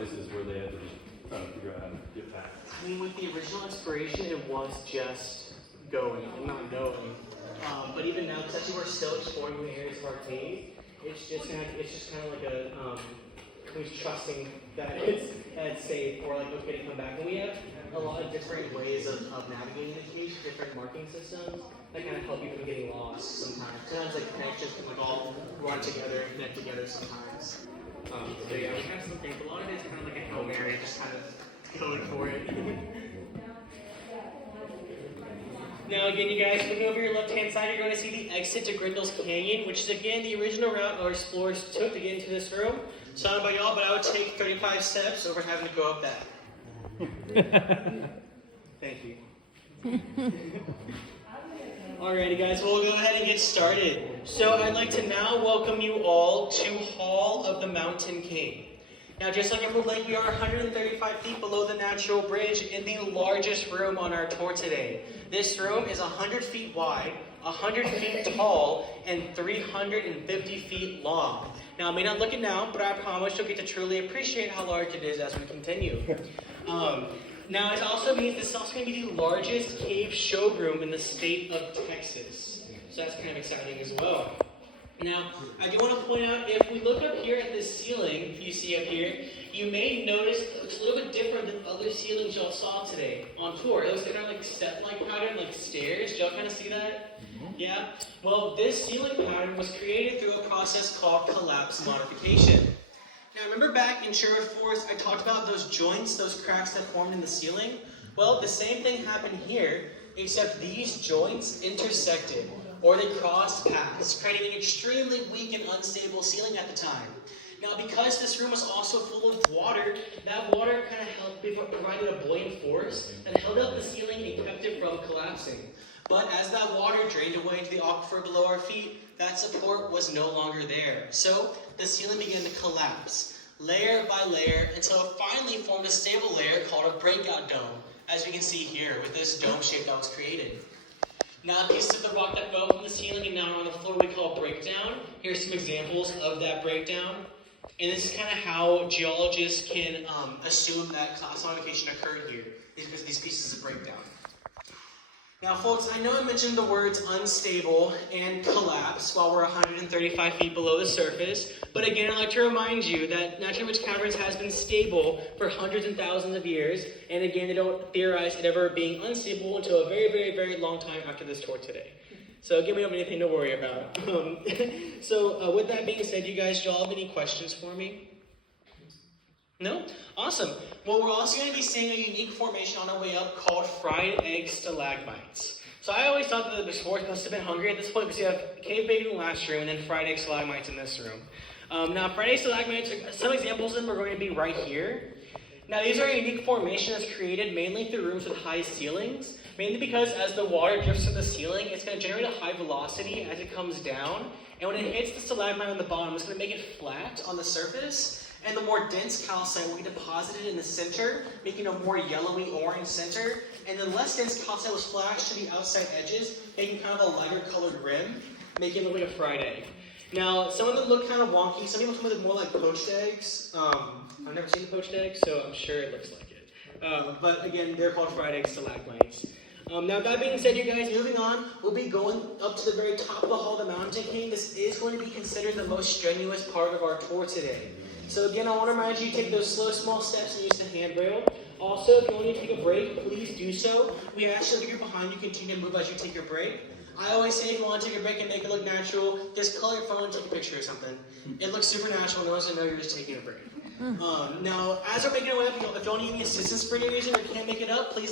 places where they had to try to figure out how to get back? I mean, with the original exploration, it was just going and not knowing. But even now, because actually we're still exploring the areas of our cave, it's just kind of like a who's trusting that it's safe, or like okay to come back. And we have a lot of different ways of navigating the cave, different marking systems that kind of help you from getting lost sometimes. Sometimes like connections can like all run together and connect together sometimes. So yeah, we have some things. A lot of it's kind of like a Hail Mary, just kind of going for it. Now again, you guys, looking over your left-hand side, you're going to see the exit to Grindel's Canyon, which is again the original route our explorers took to get into this room. So I don't know about y'all, but I would take 35 steps over having to go up that. Thank you. Alrighty guys, we'll go ahead and get started. So I'd like to now welcome you all to Hall of the Mountain King. Now just like Emerald Lake, we are 135 feet below the natural bridge in the largest room on our tour today. This room is 100 feet wide, 100 feet tall, and 350 feet long. Now I may not look it now, but I promise you'll get to truly appreciate how large it is as we continue. Now it also means this is also going to be the largest cave showroom in the state of Texas. So that's kind of exciting as well. Now, I do want to point out, if we look up here at this ceiling, you see up here, you may notice it looks a little bit different than other ceilings y'all saw today on tour. It was kind of like step-like pattern, like stairs. Did y'all kind of see that? Yeah? Well, this ceiling pattern was created through a process called collapse modification. Now, remember back in Sherwood Forest, I talked about those joints, those cracks that formed in the ceiling? Well, the same thing happened here, except these joints intersected, or they crossed paths, creating an extremely weak and unstable ceiling at the time. Now, because this room was also full of water, that water kind of provided a buoyant force that held up the ceiling and kept it from collapsing. But as that water drained away into the aquifer below our feet, that support was no longer there. So the ceiling began to collapse, layer by layer, until it finally formed a stable layer called a breakout dome, as we can see here with this dome shape that was created. Now, pieces of the rock that fell from the ceiling and now on the floor we call breakdown. Here's some examples of that breakdown. And this is kind of how geologists can assume that collapse modification occurred here, is because of these pieces of breakdown. Now, folks, I know I mentioned the words unstable and collapse while we're 135 feet below the surface, but again, I'd like to remind you that Natural Ridge Caverns has been stable for hundreds and thousands of years, and again, they don't theorize it ever being unstable until a very, very, very long time after this tour today. So again, we don't have anything to worry about. So with that being said, you guys, do y'all have any questions for me? No? Awesome. Well, we're also going to be seeing a unique formation on our way up called fried egg stalagmites. So I always thought that the sports must have been hungry at this point because you have cave bait in the last room and then fried egg stalagmites in this room. Now, fried egg stalagmites, some examples of them are going to be right here. Now, these are a unique formation that's created mainly through rooms with high ceilings, mainly because as the water drifts to the ceiling, it's going to generate a high velocity as it comes down, and when it hits the stalagmite on the bottom, it's going to make it flat on the surface. And the more dense calcite will be deposited in the center, making a more yellowy orange center. And the less dense calcite was splashed to the outside edges, making kind of a lighter colored rim, making it look like a fried egg. Now, some of them look kind of wonky. Some people tell me they're more like poached eggs. I've never seen a poached egg, so I'm sure it looks like it. But again, they're called fried egg stalagmites. Now, that being said, you guys, moving on, we'll be going up to the very top of the Hall of the Mountain King. This is going to be considered the most strenuous part of our tour today. So again, I want to remind you to take those slow, small steps and use the handrail. Also, if you want to take a break, please do so. We ask that you're behind you continue to move as you take your break. I always say if you want to take a break and make it look natural, just call your phone and take a picture or something. It looks super natural, no one's going to know you're just taking a break. Now, as we're making our way up, if you don't need any assistance for any reason or can't make it up, please